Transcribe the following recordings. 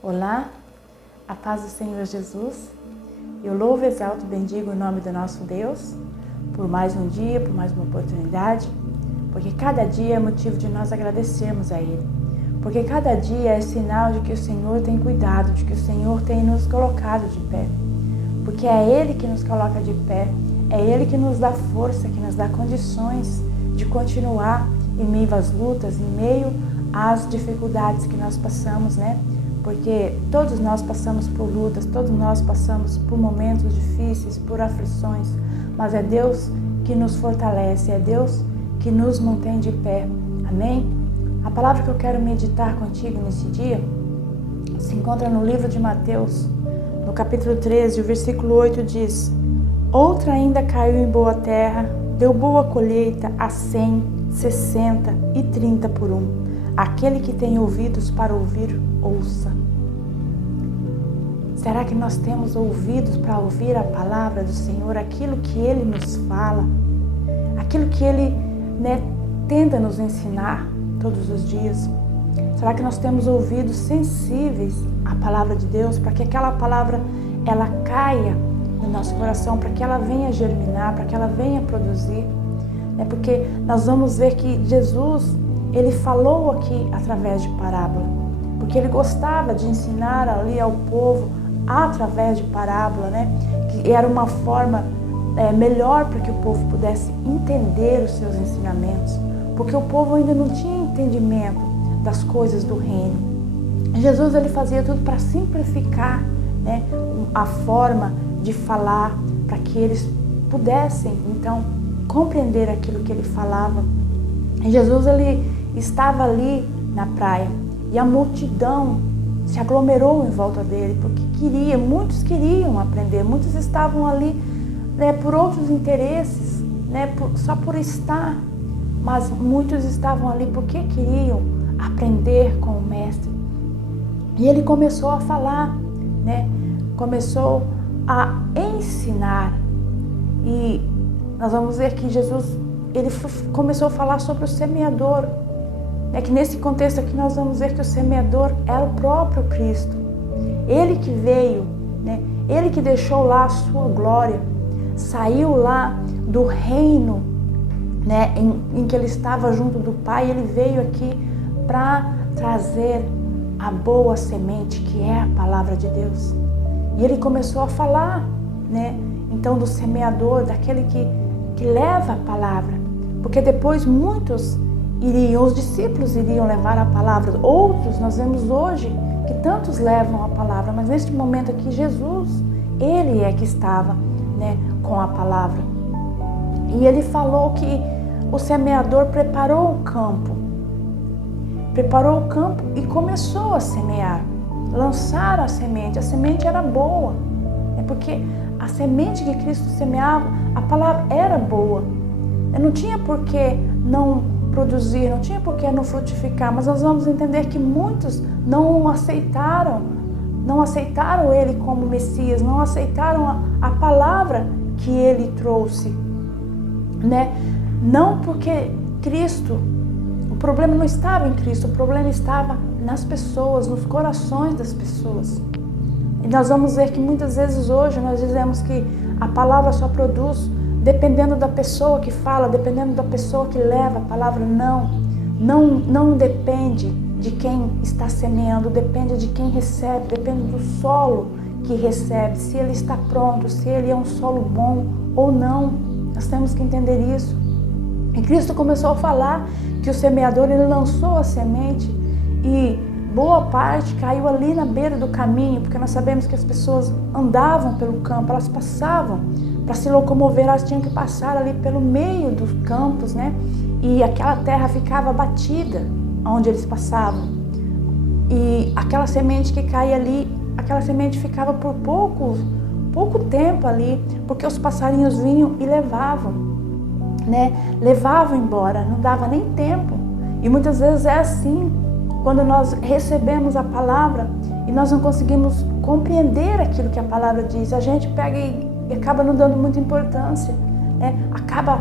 Olá, a paz do Senhor Jesus. Eu louvo, exalto e bendigo o nome do nosso Deus por mais um dia, por mais uma oportunidade, porque cada dia é motivo de nós agradecermos a Ele. Porque cada dia é sinal de que o Senhor tem cuidado, de que o Senhor tem nos colocado de pé. Porque é Ele que nos coloca de pé, é Ele que nos dá força, que nos dá condições de continuar em meio às lutas, em meio às dificuldades que nós passamos, né? Porque todos nós passamos por lutas, todos nós passamos por momentos difíceis, por aflições, mas é Deus que nos fortalece, é Deus que nos mantém de pé. Amém? A palavra que eu quero meditar contigo nesse dia se encontra no livro de Mateus, no capítulo 13, o versículo 8 diz: Outra ainda caiu em boa terra, deu boa colheita a 100, 60 e 30 por um. Aquele que tem ouvidos para ouvir, ouça. Será que nós temos ouvidos para ouvir a palavra do Senhor, aquilo que Ele nos fala, aquilo que Ele, tenta nos ensinar todos os dias? Será que nós temos ouvidos sensíveis à palavra de Deus, para que aquela palavra ela caia no nosso coração, para que ela venha germinar, para que ela venha produzir? Porque nós vamos ver que Jesus, Ele falou aqui através de parábola, porque Ele gostava de ensinar ali ao povo através de parábola, que era uma forma melhor para que o povo pudesse entender os seus ensinamentos, porque o povo ainda não tinha entendimento das coisas do reino. Jesus, Ele fazia tudo para simplificar, a forma de falar, para que eles pudessem então compreender aquilo que Ele falava. E Jesus, Ele estava ali na praia e a multidão se aglomerou em volta dele, porque muitos queriam aprender, muitos estavam ali por outros interesses, só por estar, mas muitos estavam ali porque queriam aprender com o Mestre. E ele começou a falar, começou a ensinar, e nós vamos ver que Jesus, ele começou a falar sobre o semeador, que nesse contexto aqui nós vamos ver que o semeador era o próprio Cristo. Ele que veio, Ele que deixou lá a sua glória, saiu lá do reino, em que Ele estava junto do Pai. Ele veio aqui para trazer a boa semente, que é a palavra de Deus. E Ele começou a falar, então do semeador, daquele que leva a palavra, porque depois os discípulos iriam levar a palavra. Outros, nós vemos hoje que tantos levam a palavra, mas neste momento aqui Jesus, Ele é que estava com a palavra. E Ele falou que o semeador preparou o campo e começou a semear, lançar a semente era boa, porque a semente que Cristo semeava, a palavra era boa, não tinha por que não produzir, não tinha por que não frutificar, mas nós vamos entender que muitos não aceitaram Ele como Messias, não aceitaram a palavra que Ele trouxe, não porque Cristo, o problema não estava em Cristo, o problema estava nas pessoas, nos corações das pessoas. E nós vamos ver que muitas vezes hoje nós dizemos que a palavra só produz dependendo da pessoa que fala, dependendo da pessoa que leva a palavra. Não depende de quem está semeando, depende de quem recebe, depende do solo que recebe, se ele está pronto, se ele é um solo bom ou não. Nós temos que entender isso. E Cristo começou a falar que o semeador, ele lançou a semente e boa parte caiu ali na beira do caminho, porque nós sabemos que as pessoas andavam pelo campo, elas passavam, para se locomover, elas tinham que passar ali pelo meio dos campos, e aquela terra ficava batida onde eles passavam. E aquela semente que caía ali, aquela semente ficava por pouco tempo ali, porque os passarinhos vinham e levavam, levavam embora, não dava nem tempo. E muitas vezes é assim, quando nós recebemos a palavra e nós não conseguimos compreender aquilo que a palavra diz, a gente pega e acaba não dando muita importância, acaba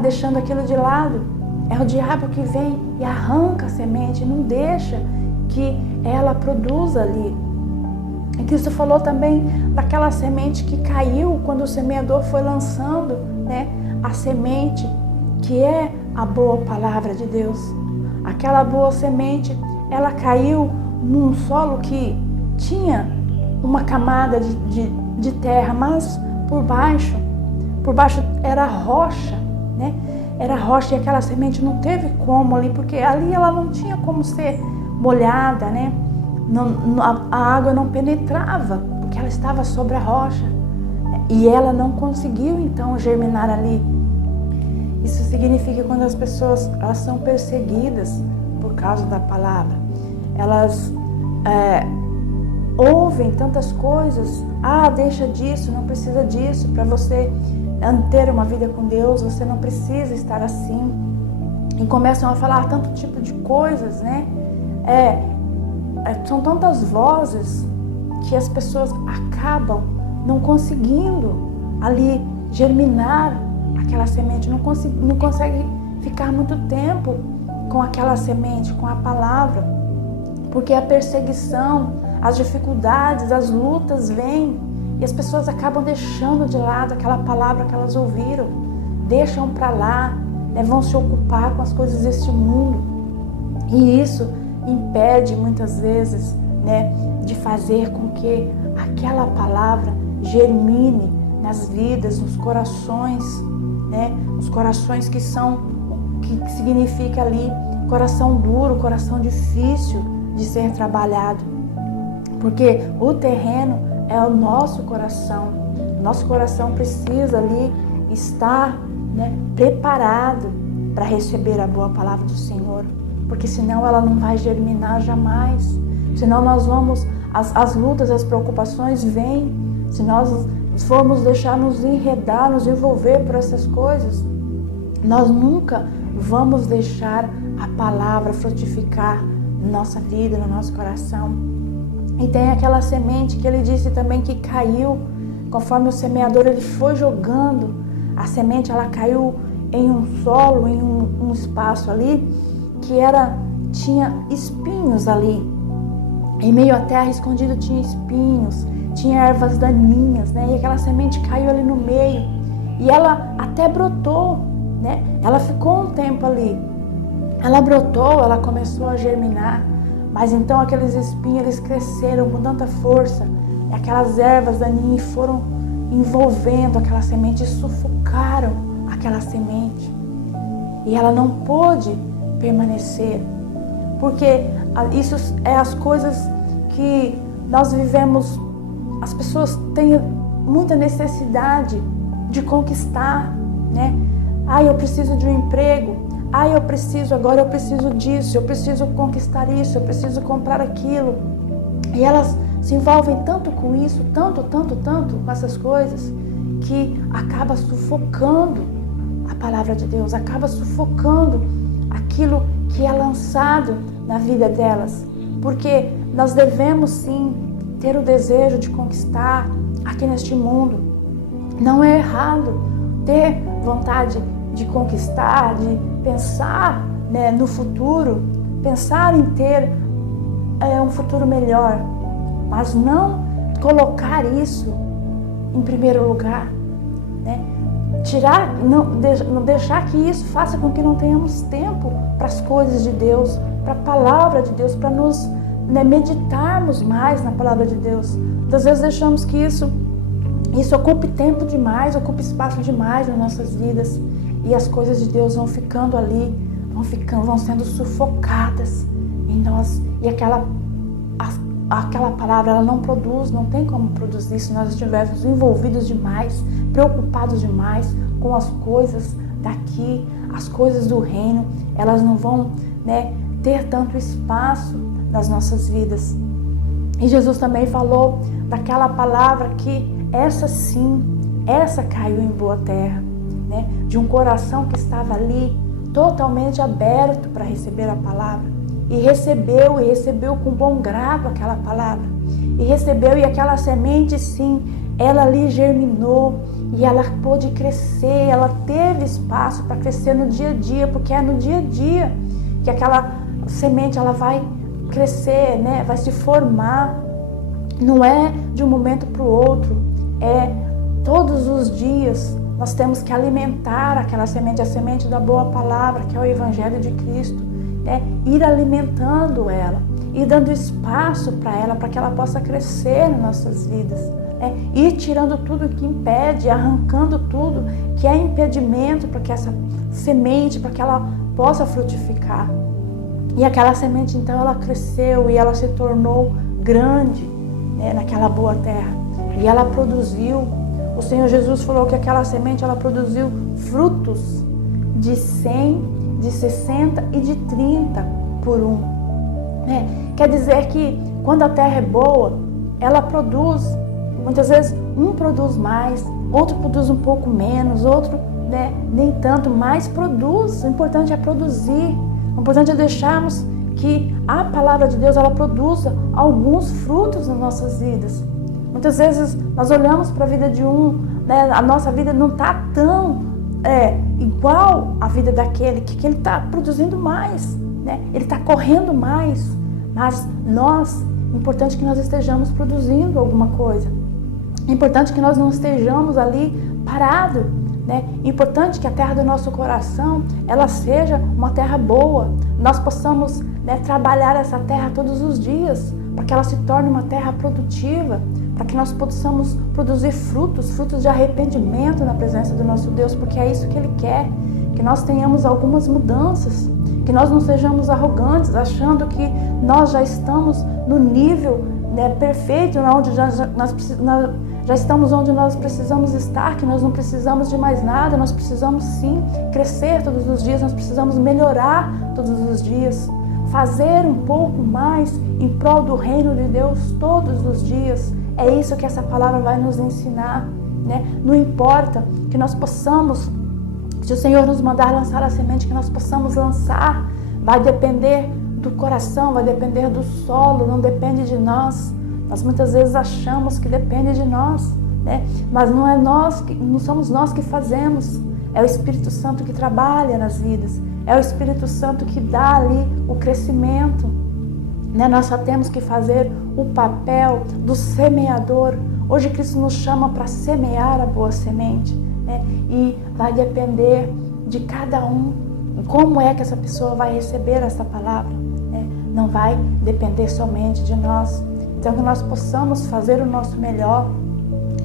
deixando aquilo de lado. É o diabo que vem e arranca a semente, não deixa que ela produz ali. E Cristo falou também daquela semente que caiu quando o semeador foi lançando, né, a semente, que é a boa palavra de Deus. Aquela boa semente, ela caiu num solo que tinha uma camada de terra, mas por baixo era rocha, né? Era rocha, e aquela semente não teve como ali, porque ali ela não tinha como ser molhada, né? A água não penetrava, porque ela estava sobre a rocha, e ela não conseguiu então germinar ali. Isso significa que quando as pessoas elas são perseguidas por causa da palavra, elas ouvem tantas coisas, deixa disso, não precisa disso, para você ter uma vida com Deus, você não precisa estar assim, e começam a falar tanto tipo de coisas, né? São tantas vozes que as pessoas acabam não conseguindo ali germinar aquela semente, não consegue ficar muito tempo com aquela semente, com a palavra, porque a perseguição, as dificuldades, as lutas vêm e as pessoas acabam deixando de lado aquela palavra que elas ouviram, deixam para lá, né, vão se ocupar com as coisas deste mundo, e isso impede muitas vezes, né, de fazer com que aquela palavra germine nas vidas, nos corações, né, os corações que significa ali coração duro, coração difícil de ser trabalhado, porque o terreno é o nosso coração. Nosso coração precisa ali estar, né, preparado para receber a boa palavra do Senhor, porque senão ela não vai germinar jamais. Senão nós vamos, as lutas, as preocupações vêm. Se nós formos deixar nos enredar, nos envolver por essas coisas, nós nunca vamos deixar a palavra frutificar na nossa vida, no nosso coração. E tem aquela semente que ele disse também que caiu, conforme o semeador ele foi jogando, a semente ela caiu em um solo, em um espaço ali, que tinha espinhos ali. Em meio à terra escondido tinha espinhos, tinha ervas daninhas, né? E aquela semente caiu ali no meio. E ela até brotou, né? Ela ficou um tempo ali. Ela brotou, ela começou a germinar. Mas então aqueles espinhos, eles cresceram com tanta força. E aquelas ervas daninhas foram envolvendo aquela semente e sufocaram aquela semente. E ela não pôde permanecer. Porque isso é as coisas que nós vivemos. As pessoas têm muita necessidade de conquistar, né? Eu preciso de um emprego. Eu preciso disso, eu preciso conquistar isso, eu preciso comprar aquilo. E elas se envolvem tanto com isso, tanto com essas coisas, que acaba sufocando a palavra de Deus, acaba sufocando aquilo que é lançado na vida delas. Porque nós devemos sim ter o desejo de conquistar aqui neste mundo. Não é errado ter vontade de conquistar, de pensar, né, no futuro, pensar em ter um futuro melhor, mas não colocar isso em primeiro lugar, né? Não deixar que isso faça com que não tenhamos tempo para as coisas de Deus, para a palavra de Deus, para nos, né, meditarmos mais na palavra de Deus. Muitas vezes deixamos que isso ocupe tempo demais, ocupe espaço demais nas nossas vidas, e as coisas de Deus vão ficando ali, vão sendo sufocadas em nós, e aquela palavra ela não produz, não tem como produzir se nós estivermos envolvidos demais, preocupados demais com as coisas daqui, as coisas do reino. Elas não vão, né, ter tanto espaço nas nossas vidas. E Jesus também falou daquela palavra que essa caiu em boa terra, né, de um coração que estava ali totalmente aberto para receber a palavra. E recebeu com bom grado aquela palavra. E aquela semente, sim, ela ali germinou e ela pôde crescer, ela teve espaço para crescer no dia a dia, porque é no dia a dia que aquela semente ela vai crescer, né? Vai se formar. Não é de um momento para o outro, é todos os dias nós temos que alimentar aquela semente, a semente da boa palavra, que é o Evangelho de Cristo, né? Ir alimentando ela, ir dando espaço para ela, para que ela possa crescer nas nossas vidas, né? Ir tirando tudo que impede, arrancando tudo que é impedimento para que essa semente, para que ela possa frutificar. E aquela semente, então, ela cresceu e ela se tornou grande, né, naquela boa terra. E ela produziu. O Senhor Jesus falou que aquela semente, ela produziu frutos de 100, de 60 e de 30 por um. Né? Quer dizer que quando a terra é boa, ela produz. Muitas vezes um produz mais, outro produz um pouco menos, outro, né, nem tanto, mas produz. O importante é produzir. O importante é deixarmos que a palavra de Deus ela produza alguns frutos nas nossas vidas. Muitas vezes nós olhamos para a vida de um, né, a nossa vida não está tão igual à vida daquele, que ele está produzindo mais, né? Ele está correndo mais, mas é importante que nós estejamos produzindo alguma coisa. É importante que nós não estejamos ali parados, né? É importante que a terra do nosso coração ela seja uma terra boa. Nós possamos, né, trabalhar essa terra todos os dias para que ela se torne uma terra produtiva, para que nós possamos produzir frutos de arrependimento na presença do nosso Deus, porque é isso que Ele quer, que nós tenhamos algumas mudanças, que nós não sejamos arrogantes, achando que nós já estamos no nível, né, perfeito, onde já estamos onde nós precisamos estar, que nós não precisamos de mais nada, nós precisamos sim crescer todos os dias, nós precisamos melhorar todos os dias, fazer um pouco mais em prol do reino de Deus todos os dias. É isso que essa palavra vai nos ensinar, né? Não importa que nós possamos, se o Senhor nos mandar lançar a semente, que nós possamos lançar, vai depender do coração, vai depender do solo, não depende de nós. Nós muitas vezes achamos que depende de nós, né? Mas não somos nós que fazemos, é o Espírito Santo que trabalha nas vidas, é o Espírito Santo que dá ali o crescimento, né? Nós só temos que fazer o papel do semeador. Hoje Cristo nos chama para semear a boa semente, né? E vai depender de cada um, como é que essa pessoa vai receber essa palavra, né? Não vai depender somente de nós. Então que nós possamos fazer o nosso melhor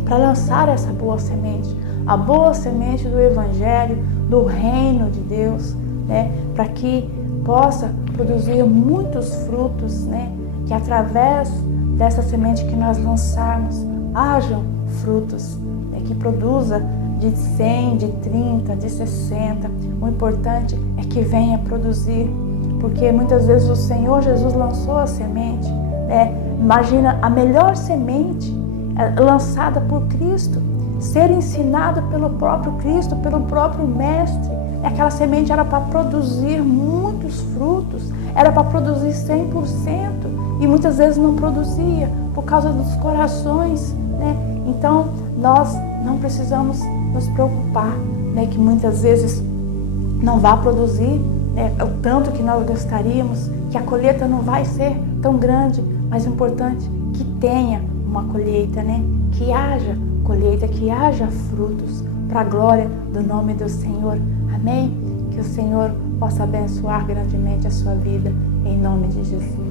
para lançar essa boa semente, a boa semente do Evangelho, do Reino de Deus, né? Para que possa produzir muitos frutos, né? Que através dessa semente que nós lançarmos, hajam frutos, né? Que produza de 100, de 30, de 60. O importante é que venha produzir, porque muitas vezes o Senhor Jesus lançou a semente, né? Imagina a melhor semente lançada por Cristo, ser ensinado pelo próprio Cristo, pelo próprio Mestre. Aquela semente era para produzir muitos frutos, era para produzir 100%, e muitas vezes não produzia por causa dos corações, né? Então nós não precisamos nos preocupar, né, que muitas vezes não vai produzir, né, o tanto que nós gostaríamos, que a colheita não vai ser tão grande, mas o importante é que tenha uma colheita, né? Que haja colheita, que haja frutos para a glória do nome do Senhor. Amém? Que o Senhor possa abençoar grandemente a sua vida, em nome de Jesus.